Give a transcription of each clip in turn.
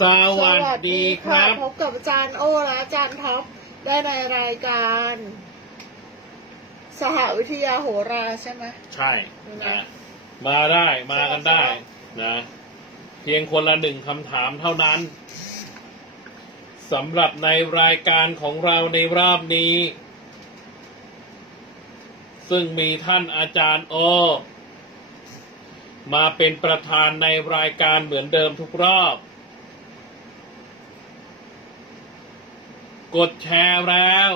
สวัสดีครับ พบกับอาจารย์โอและอาจารย์ท็อปได้ในรายการ สหวิทยาโหราใช่ไหม ใช่นะนะ มาได้มากันได้นะ เพียงคนละหนึ่งคำถามเท่านั้นสำหรับในรายการของเราในรอบนี้ ซึ่งมีท่านอาจารย์โอ มาเป็นประธานในรายการเหมือนเดิมทุกรอบ กดแชร์แล้ว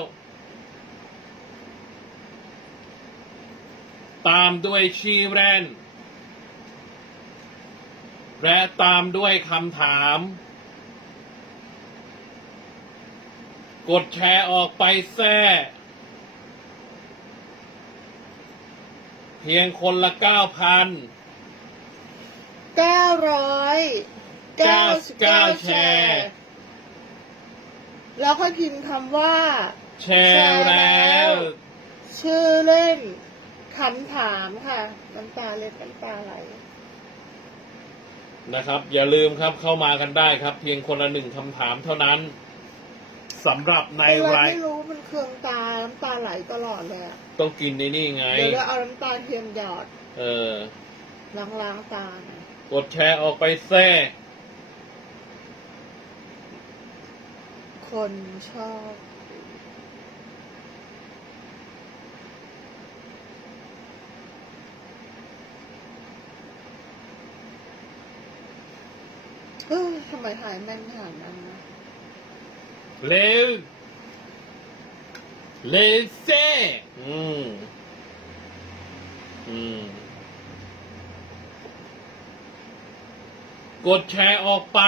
ตามด้วยชีแรนและตามด้วยคำถาม กดแชร์ออกไปแท้เพียงคนละเก้าพันเก้าร้อยเก้าสิบเก้าแชร์ แล้วค่อยพิมพ์คำว่า แชร์แล้ว ชื่อเล่นคำถามค่ะน้ำตาเล็ดน้ำตาไหลนะครับ อย่าลืมครับเข้ามากันได้ครับ เพียงคนละหนึ่งคำถามเท่านั้นสำหรับในเวลารายไม่รู้มันเคืองตาน้ำตาไหลตลอดเลยอะต้องกินในนี่ไง เดี๋ยวเราเอาน้ำตาเทียมหยอดเออล้างล้างๆตาหน่อยกดแชร์ออกไปแท้ คนชอบเฮ้ยทำไมถ่ายแม่นขนาดนั้นนะเร็วเลเซ่อืม อืม กดแชร์ออกไป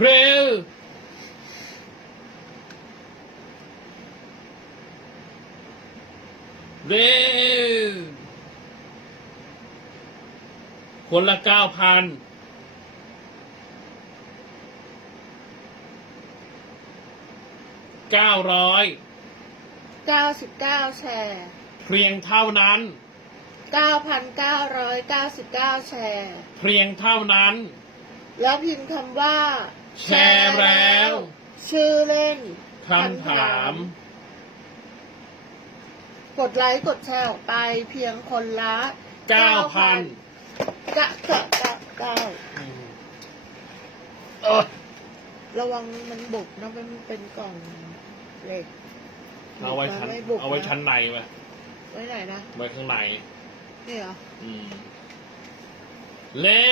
เร็ว เร็ว คนละเก้าพันเก้าร้อย99แชร์เพียงเท่านั้น9,999แชร์ เพียงเท่านั้น แล้วพิมพ์คำว่า แชร์แล้ว ชื่อเล่นคำถาม กดไลค์กดแชร์ออกไปเพียงคนละเก้าพันกะกะกะเก้าเออระวังมันบุกนะมันเป็นกล่องเหล็กเอาไว้ชั้น ม่บุกเอาไว้ชั้นในไว้ไว้ไหนนะไว้ข้างในนี่เหรอ อืมเล่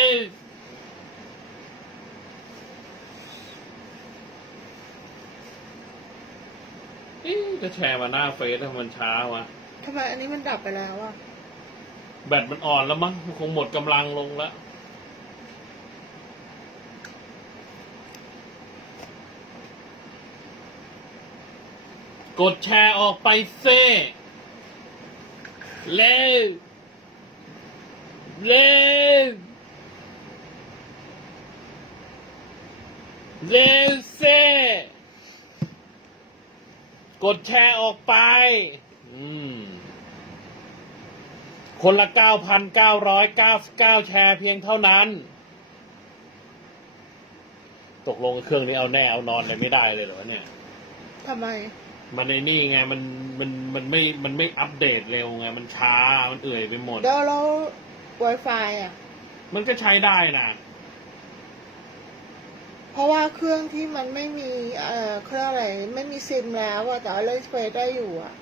เอ๊ะจะแชร์มาหน้าเฟซทำไมมันช้าวะ ทำไมอันนี้มันดับไปแล้วอะแบตมันอ่อนแล้วมั้งมันคงหมดกำลังลงแล้ว กดแชร์ออกไปเซ่เร็วเร็วเร็วเซ่ กดแชร์ออกไป อืม คนละ 9,999 แชร์เพียงเท่านั้น ตกลงเครื่องนี้เอาแน่เอานอนเลยไม่ได้เลยเหรอเนี่ย ทำไม มันในนี่ไงมันมันมันไม่มันไม่อัปเดตเร็วไง มันช้ามันเอื่อยไปหมดเดี๋ยวเรา Wi-Fi อะมันก็ใช้ได้นะพ ราะว่าเครื่องที่มันไม่มีเอ่อเครื่องอะไรไม่มีซิมแล้วอะแต่ว่าเล่นสเปรย์ได้อยู่อะ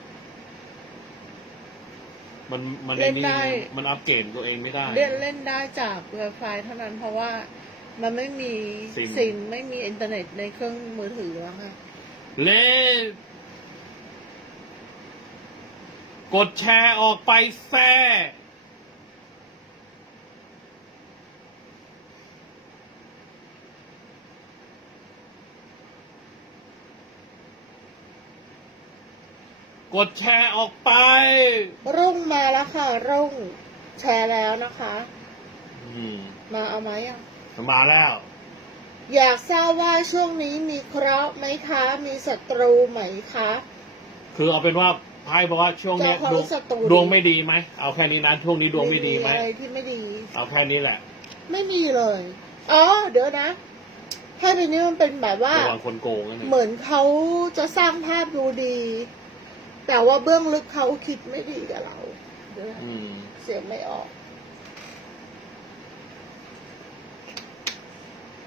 มันมันเล่ไอ้นนี่ได้ มันอัปเกรดตัวเองไม่ได้ เล่นเล่นได้จากเว็บไซต์เท่านั้นเพราะว่ามันไม่มีซิม ซิมไม่มีอินเทอร์เน็ตในเครื่องมือถือแล้วค่ะ เล่กดแชร์ออกไปแซ่ กดแชร์ออกไป รุ่งมาแล้วค่ะ รุ่งแชร์แล้วนะคะ อืมมาเอาไหมอะมาแล้ว อยากทราบว่าช่วงนี้มีเคราะห์ไหมคะ มีศัตรูไหมคะ คือเอาเป็นว่าไพ่บอกว่าช่วงเนี้ยเจ้าดวงเขาศัตรูดวงไม่ดีไหมเอาแค่นี้นะช่วงนี้ดวงไม่ดีไหมอะไรที่ไม่ดี เอาแค่นี้แหละไม่มีเลย อ๋อ เดี๋ยวนะไพ่ใบนี้มันเป็นแบบว่า ระวังคนโกงนะเนี่ยเหมือนเขาจะสร้างภาพดูดี แต่ว่าเบื้องลึกเขาคิดไม่ดีกับเราเดี๋ยอืม เสียงไม่ออก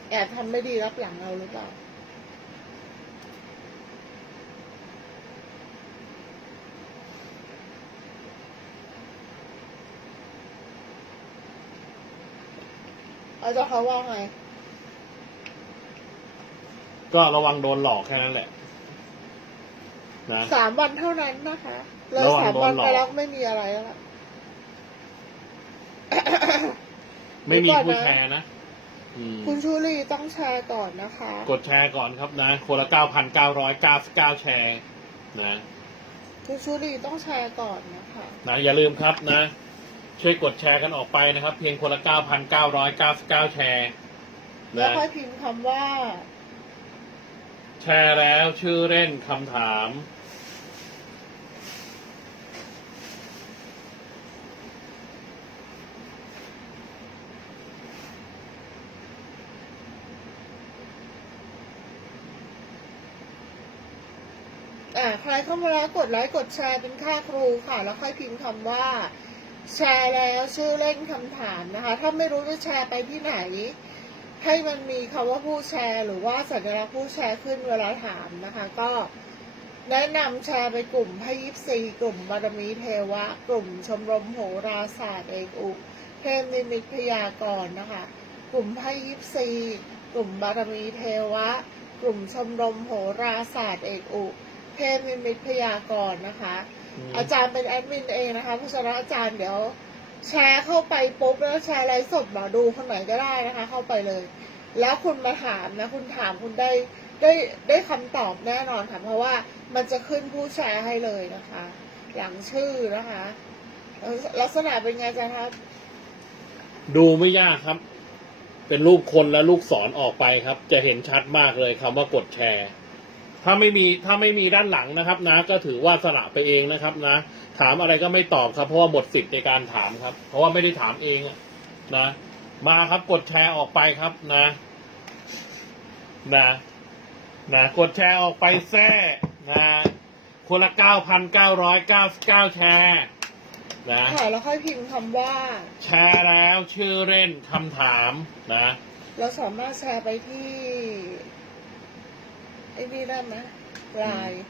แอบทำไม่ดีรับหลังเราหรือเปล่า เอาเจะเขาว่าไง ก็ระวังโดนหลอกแค่นั้นแหละ นะ สามวันเท่านั้นนะคะเลยระวังสามวันโดนหลอก ไปแล้วไม่มีอะไรแล้วล่ะ ไม่มีเดี๋ยวก่อนนะผู้แชร์นะอืมคุณชูรีต้องแชร์ก่อนนะคะ กดแชร์ก่อนครับนะ คนละเก้าพันเก้าร้อยเก้าเก้าแชร์นะ คุณชูรีต้องแชร์ก่อนนะคะ นะอย่าลืมครับนะ ช่วยกดแชร์กันออกไปนะครับ เพียงคนละเก้าพันเก้าร้อยเก้าเก้าแชร์แล้วนะค่อยพิมพ์คำว่า แชร์แล้วชื่อเล่นคำถาม อ่าใครเข้ามาแล้วกดไลค์กดแชร์เป็นค่าครูค่ะ แล้วค่อยพิมพ์คำว่า แชร์แล้วชื่อเล่นคำถามนะคะ ถ้าไม่รู้จะแชร์ไปที่ไหน ให้มันมีคำว่าผู้แชร์ หรือว่าสัญลักษณ์ผู้แชร์ขึ้นเวลาถามนะคะ ก็แนะนำแชร์ไปกลุ่มพยิปซีกลุ่มบารมีเทวะ กลุ่มชมรมโหราศาสตร์เอกอุเทพนิมิตพยากรณ์นะคะ กลุ่มพยิปซีกลุ่มบารมีเทวะ กลุ่มชมรมโหราศาสตร์เอกอุ เทพนิมิตพยากรณ์นะคะ อาจารย์เป็นแอดมินเองนะคะเพราะฉะนั้นอาจารย์เดี๋ยวแชร์เข้าไปปุ๊บแล้วแชร์ไลฟ์สดหมอดูคนไหนก็ได้นะคะ เข้าไปเลย แล้วคุณมาถามนะ คุณถามคุณได้ได้ได้คำตอบแน่นอนค่ะเพราะว่ามันจะขึ้นผู้แชร์ให้เลยนะคะ หลังชื่อนะคะแล้วลักษณะเป็นไงอาจ๊ะครับ ดูไม่ยากครับ เป็นรูปคนและลูกศรออกไปครับ จะเห็นชัดมากเลยคำว่ากดแชร์ ถ้าไม่มีถ้าไม่มีด้านหลังนะครับนะ ก็ถือว่าสละไปเองนะครับนะ ถามอะไรก็ไม่ตอบครับ เพราะว่าหมดสิทธิ์ในการถามครับ เพราะว่าไม่ได้ถามเองอะนะ มาครับกดแชร์ออกไปครับนะ นะนะกดแชร์ออกไปแท้นะคนละเก้าพันเก้าร้อยเก้าเก้าแชร์นะค่ะแล้วค่อยพิมพ์คำว่า แชร์แล้วชื่อเล่นคำถามนะ เราสามารถแชร์ไปที่ไอ้นี่ได้ไหมไลน์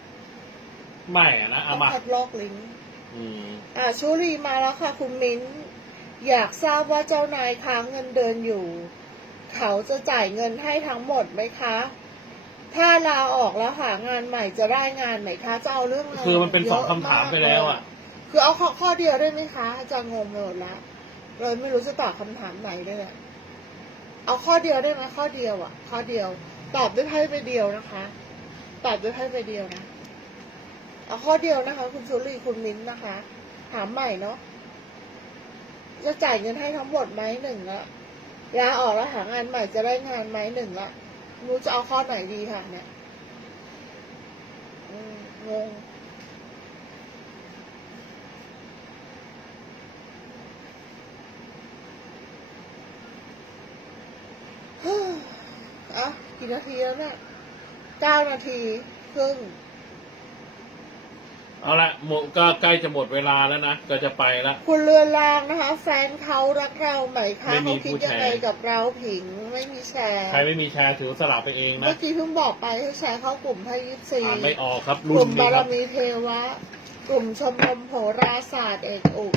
ไม่อะนะเอามาคัดลอกลิงก์อืมอ่าชูรีมาแล้วค่ะคุณมิ้น อยากทราบว่าเจ้านายค้างเงินเดือนอยู่ เขาจะจ่ายเงินให้ทั้งหมดไหมคะ ถ้าลาออกแล้วหางานใหม่จะได้งานไหมคะ จะเอาเรื่องงานคือมันเป็นสองยะคำถามไปแล้วอะ คือเอาข้อข้อเดียวได้ไหมคะอาจารย์งงไปหมดละเลยไม่รู้จะตอบคำถามไหนเลยเนี่ยเอาข้อเดียวได้ไหมข้อเดียวอะ ข้อเดียว ตอบด้วยไพ่ใบเดียวนะคะ ตอบด้วยไพ่ใบเดียวนะเอาข้อเดียวนะคะ คุณชูรีคุณมิ้นนะคะ ถามใหม่เนาะจะจ่ายเงินให้ทั้งหมดไหมหนึ่งละลาออกแล้วหางานใหม่จะได้งานไหมหนึ่งละรู้จะเอาข้อไหนดีค่ะเนี่ยงง อะ กี่นาทีแล้วเนี่ยเก้านาทีครึ่งเอาละหมดก็ใกล้จะหมดเวลาแล้วนะ ก็จะไปละ คุณเรือนรางนะคะ แฟนเขารักเราไหมคะไม่มีเขาคิดผู้ยังไงแชร์กับเราผิงไม่มีแชร์ ใครไม่มีแชร์ถือสลับไปเองนะเมื่อกี้เพิ่งบอกไปให้แชร์เข้ากลุ่มไพ่ยิปซีอ่านไม่ออกครับ กรุ่ลุ่นมนี้บารครับ มีเทวะ กลุ่มชมรมโหราศาสตร์เอกอุ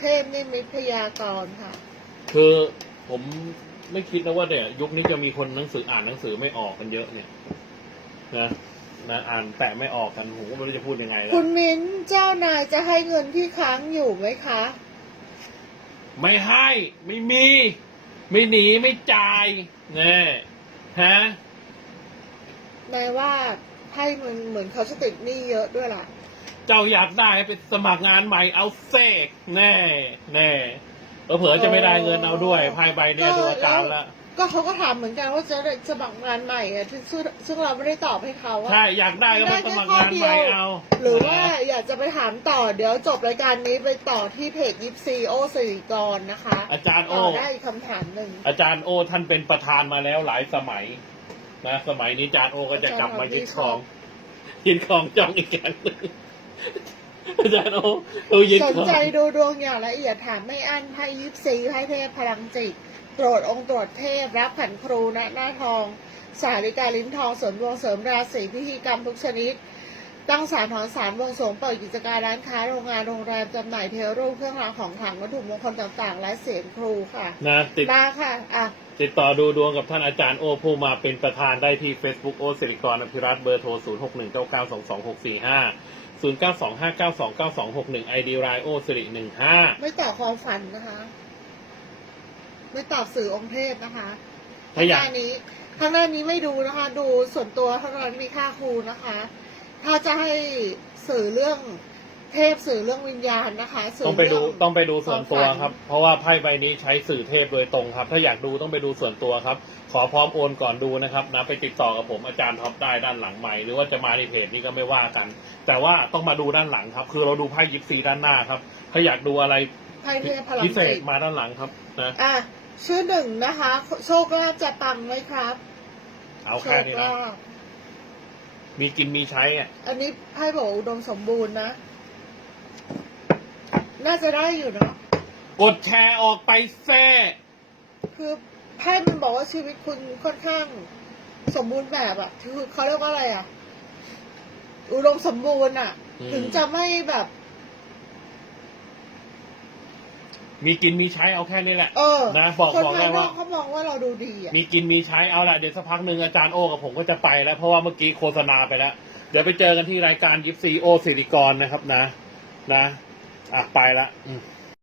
เทพนิมิตพยากรณ์ค่ะ คือผม ไม่คิดนะว่าเนี่ยยุคนี้จะมีคนหนังสืออ่านหนังสือไม่ออกกันเยอะเนี่ยนะนะอ่านแปะไม่ออกกันผมก็ไม่รู้จะพูดยังไงแล้วคุณมิ้นเจ้านายจะให้เงินที่ค้างอยู่ไหมคะ ไม่ให้ไม่มี ไม่หนีไม่จ่ายแน่ฮะนายว่าไพ่มันเหมือนเขาจะติดหนี้เยอะด้วยล่ะ เจ้าอยากได้ให้ไปสมัครงานใหม่เอาเซกแน่แน่ เผลอๆจะไม่ได้เงินเอาด้วยไพ่ใบเนี่ยดูอาการแล้วก็เขาก็ถามเหมือนกันว่าจะได้สมัครงานใหม่อะที่ซึ่งซึ่งเราไม่ได้ตอบให้เขาว่าใช่อยากได้ก็ไปสมัครงานใหม่เอา หรือว่าอยากจะไปถามต่อเดี๋ยวจบรายการนี้ไปต่อที่เพจยิปซีโอสิริกรนะคะ อาจารย์โอต่อได้อีกคำถามหนึ่งอาจารย์โอท่านเป็นประธานมาแล้วหลายสมัยนะสมัยนี้อาจารย์โอก็จะกลับมายึดครองยึดครองจองอีกครั้งหนึ่ง อาจารย์โอโอยึดสคนรองใจดูดวงอย่างละเอียดถามไม่อั้นไพ่ยิปซีไพ่เทพพลังจิตโปรดองค์ตรวจเทพ รับขันครูณหน้าทอง สาริกาลิ้นทองเสริมดวงเสริมราศีพิธีกรรมทุกชนิด ตั้งสารถอนสารวงสงฆ์เปิดกิจการร้านค้าโรงงานโรงแรมจำหน่ายเทวรูปเครื่องรางของขลังวัตถุมงคลต่างๆ และเสียงครูค่ะนะติดมาค่ะอะ ติดต่อดูดวงกับท่านอาจารย์โอผู้มาเป็นประธานได้ที่ Facebook โอสิริกรอภิรัตน์เบอร์โทร 0 6 1 9 9 2 2 6 4 5 0 9 2 5 9 2 9 2 6 1 ID รายโอสิริ15ไม่ตอบความฝันนะคะ ไม่ตอบสื่อองค์เทพนะคะถ้าข้างอหยากน้านี้ข้างหน้านี้ไม่ดูนะคะ ดูส่วนตัวเท่านั้นมีค่าครูนะคะ ถ้าจะให้สื่อเรื่อง เทพสื่อเรื่องวิญญาณนะคะสื่ต้องไปดูเรื่ ต้องไปดูส่วนตัวความฝันครับ เพราะว่าไพ่ใบนี้ใช้สื่อเทพโดยตรงครับ ถ้าอยากดูต้องไปดูส่วนตัวครับ ขอพร้อมโอนก่อนดูนะครับนะไปติดต่อกับผมอาจารย์ท็อปได้ด้านหลังใหม่หรือว่าจะมาในเพจนี้ก็ไม่ว่ากัน แต่ว่าต้องมาดูด้านหลังครับ คือเราดูไพ่ยิปซีด้านหน้าครับ ถ้าอยากดูอะไรไพ่เทพพลังพิเศจิษตมาด้านหลังครับนะอะชื่อหนึ่งนะคะ โชคลาภจะปังไหมครับเอาโชแค่คนี้นะลาภมีกินมีใช้อะ อันนี้ไพ่บอกอุดมสมบูรณ์นะ น่าจะได้อยู่เนาะกดแชร์ออกไปแซ่คือไพ่มันบอกว่าชีวิตคุณค่อนข้างสมบูรณ์แบบอะคือเขาเรียกว่าอะไรอะอุดมสมบูรณ์อะถึงจะไม่แบบ มีกินมีใช้เอาแค่นี้แหละเออนะบอกคนบอกภาได้ยนว่าอกเขามองว่าเราดูดีอะมีกินมีใช้เอาละเดี๋ยวสักพักหนึ่งอาจารย์โอกับผมก็จะไปแล้ว เพราะว่าเมื่อกี้โฆษณาไปแล้ว เดี๋ยวไปเจอกันที่รายการยิปซีโอสิริกรนะครับนะ นะอ่ะ ไปละอืม